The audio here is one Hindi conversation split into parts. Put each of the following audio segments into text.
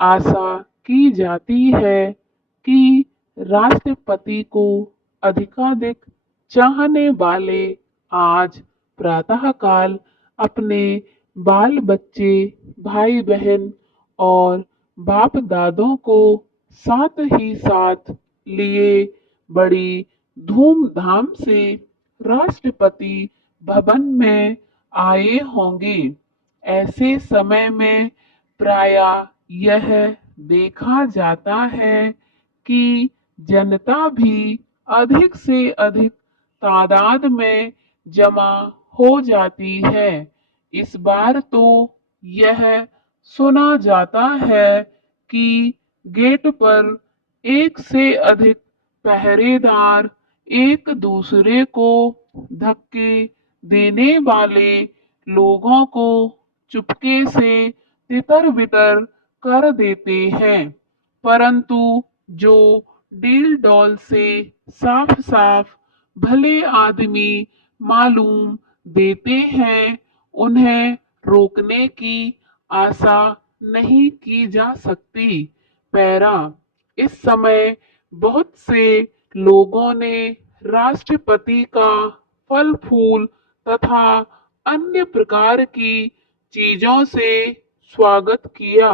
आशा की जाती है कि राष्ट्रपति को अधिकाधिक चाहने वाले आज प्रातःकाल अपने बाल बच्चे, भाई बहन और बाप दादों को साथ ही साथ लिए बड़ी धूमधाम से राष्ट्रपति भवन में आए होंगे। ऐसे समय में प्राय यह देखा जाता है कि जनता भी अधिक से अधिक तादाद में जमा हो जाती है। इस बार तो यह सुना जाता है कि गेट पर एक से अधिक पहरेदार एक दूसरे को धक्के देने वाले लोगों को चुपके से तितर बितर कर देते हैं, परंतु जो डील डॉल से साफ साफ भले आदमी मालूम देते हैं, उन्हें रोकने की आशा नहीं की जा सकती। पैरा इस समय बहुत से लोगों ने राष्ट्रपति का फल फूल तथा अन्य प्रकार की चीजों से स्वागत किया।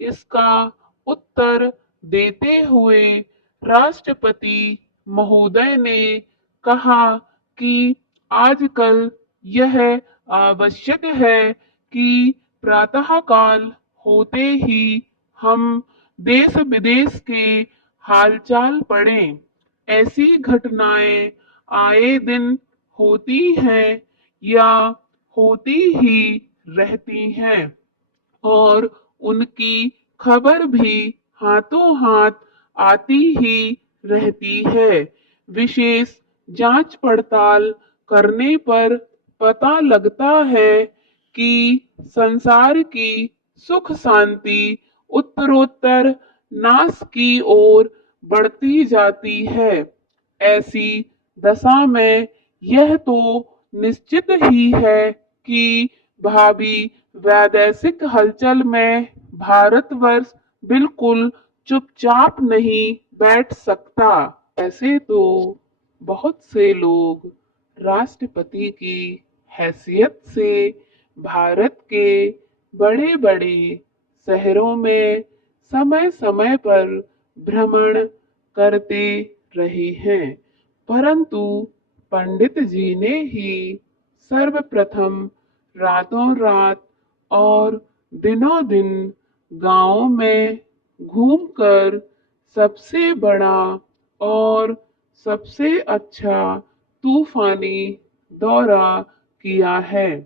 इसका उत्तर देते हुए राष्ट्रपति महोदय ने कहा कि आजकल यह आवश्यक है कि प्रातःकाल होते ही हम देश विदेश के हालचाल पढ़ें। ऐसी घटनाएं आए दिन होती हैं या होती ही रहती हैं और उनकी खबर भी हाथों हाथ आती ही रहती है। विशेष जांच पड़ताल करने पर पता लगता है कि संसार की सुख शांति उत्तरोत्तर नाश की ओर बढ़ती जाती है। ऐसी दशा में यह तो निश्चित ही है कि भावी वैदेशिक हलचल में भारतवर्ष बिल्कुल चुपचाप नहीं बैठ सकता। ऐसे तो बहुत से लोग राष्ट्रपति की हैसियत से भारत के बड़े बड़े शहरों में समय समय पर भ्रमण करते रहे हैं, परंतु पंडित जी ने ही सर्वप्रथम रातों रात और दिनों दिन गांव में घूमकर सबसे बड़ा और सबसे अच्छा तूफानी दौरा किया है।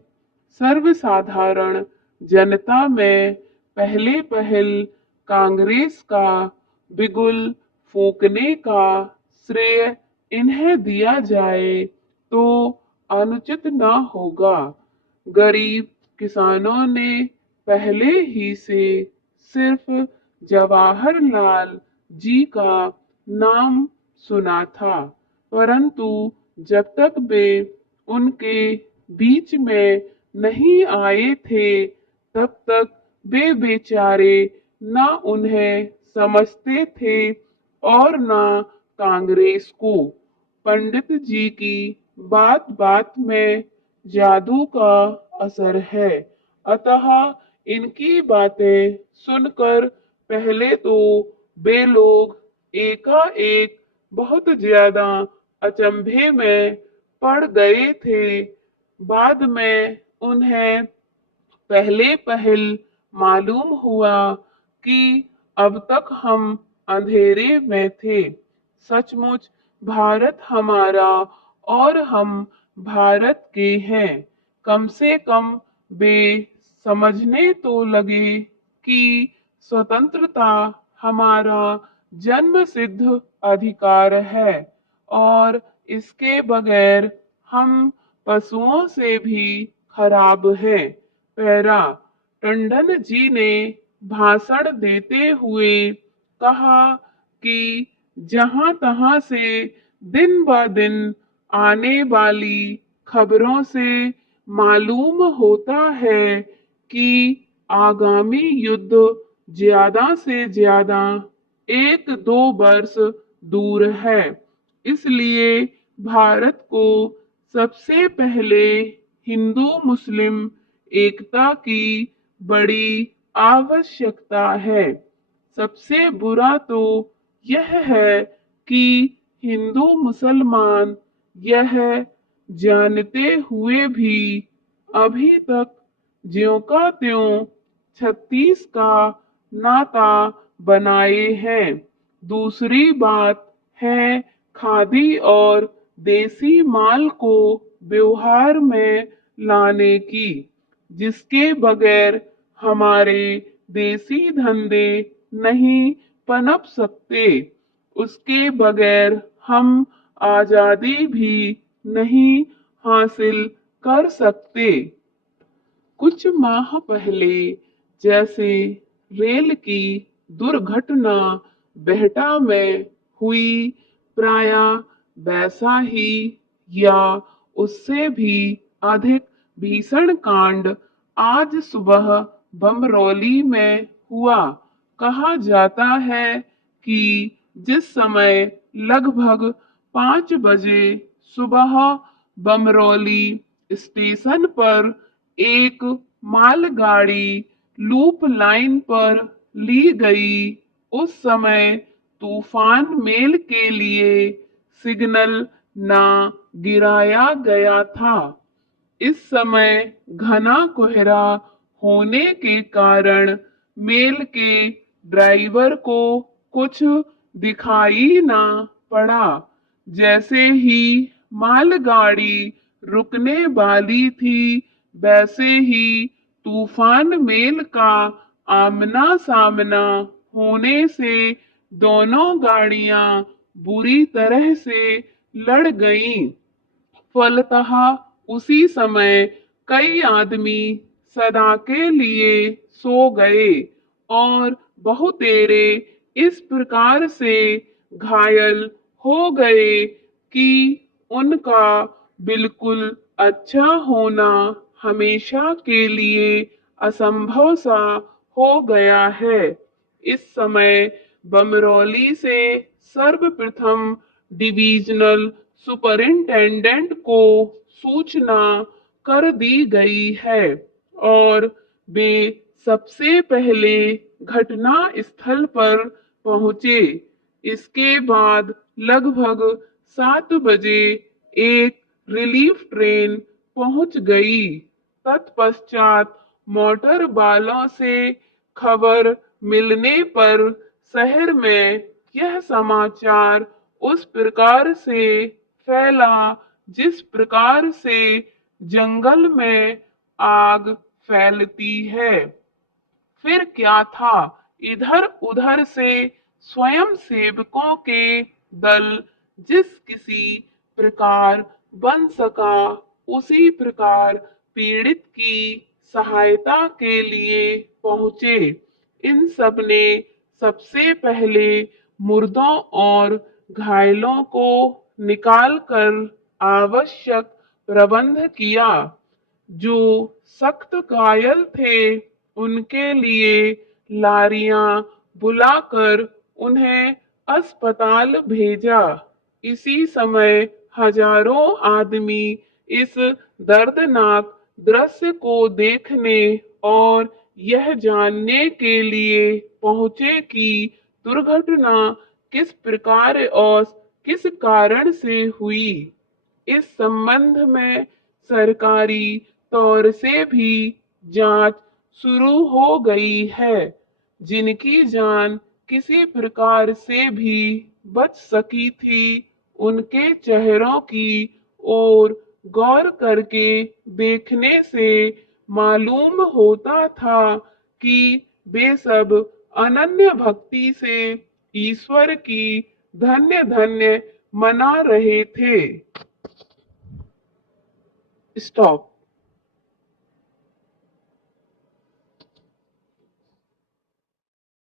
सर्वसाधारण जनता में पहले पहल कांग्रेस का बिगुल फूंकने का श्रेय इन्हें दिया जाए तो अनुचित न होगा। गरीब किसानों ने पहले ही से सिर्फ जवाहरलाल जी का नाम सुना था, परंतु जब तक वे उनके बीच में नहीं आए थे तब तक वे बेचारे ना उन्हें समझते थे और ना कांग्रेस को। पंडित जी की बात बात में जादू का असर है, अतः इनकी बातें सुनकर पहले तो वे लोग एकाएक बहुत ज्यादा अचंभे में पड़ गए थे। बाद में उन्हें पहले पहल मालूम हुआ कि अब तक हम अंधेरे में थे। सचमुच भारत हमारा और हम भारत के हैं। कम से कम वे समझने तो लगे कि स्वतंत्रता हमारा जन्म सिद्ध अधिकार है और इसके बगैर हम पशुओं से भी खराब हैं। पैरा टंडन जी ने भाषण देते हुए कहा कि जहां तहां से दिन ब दिन आने वाली खबरों से मालूम होता है कि आगामी युद्ध ज्यादा से ज्यादा 1-2 वर्ष दूर है। इसलिए भारत को सबसे पहले हिंदू मुस्लिम एकता की बड़ी आवश्यकता है। सबसे बुरा तो यह है कि हिंदू मुसलमान यह जानते हुए भी अभी तक ज्यों का त्यों 36 का नाता बनाए हैं। दूसरी बात है खादी और देसी माल को व्यवहार में लाने की, जिसके बगैर हमारे देसी धंधे नहीं पनप सकते। उसके बगैर हम आजादी भी नहीं हासिल कर सकते। कुछ माह पहले जैसे रेल की दुर्घटना बिहटा में हुई, प्राय वैसा ही या उससे भी अधिक भीषण कांड आज सुबह बमरौली में हुआ। कहा जाता है कि जिस समय लगभग 5 बजे सुबह बमरौली स्टेशन पर एक मालगाड़ी लूप लाइन पर ली गई, उस समय तूफान मेल के लिए सिग्नल ना गिराया गया था। इस समय घना कोहरा होने के कारण मेल के ड्राइवर को कुछ दिखाई ना पड़ा। जैसे ही मालगाड़ी रुकने वाली थी, वैसे ही तूफान मेल का आमना सामना होने से दोनों गाड़ियां बुरी तरह से लड़ गईं। फलतः उसी समय कई आदमी सदा के लिए सो गए और बहुतेरे इस प्रकार से घायल हो गए कि उनका बिल्कुल अच्छा होना हमेशा के लिए असंभव सा हो गया है। इस समय बमरौली से सर्वप्रथम डिविजनल सुपरिंटेंडेंट को सूचना कर दी गई है और वे सबसे पहले घटना स्थल पर पहुंचे। इसके बाद लगभग 7 बजे एक रिलीफ ट्रेन पहुंच गई। तत्पश्चात मोटर वालों से खबर मिलने पर शहर में यह समाचार उस प्रकार से फैला जिस प्रकार से जंगल में आग फैलती है। फिर क्या था, इधर उधर से स्वयं सेवकों के दल जिस किसी प्रकार बन सका, उसी प्रकार पीड़ित की सहायता के लिए पहुंचे। इन सब ने सबसे पहले मुर्दों और घायलों को निकालकर आवश्यक प्रबंध किया। जो सख्त घायल थे उनके लिए लारियां बुलाकर उन्हें अस्पताल भेजा। इसी समय हजारों आदमी इस दर्दनाक दृश्य को देखने और यह जानने के लिए पहुंचे कि दुर्घटना किस प्रकार और किस कारण से हुई। इस संबंध में सरकारी तौर से भी जांच शुरू हो गई है। जिनकी जान किसी प्रकार से भी बच सकी थी, उनके चेहरों की ओर गौर करके देखने से मालूम होता था कि वे सब अनन्य भक्ति से ईश्वर की धन्य धन्य मना रहे थे। स्टॉप।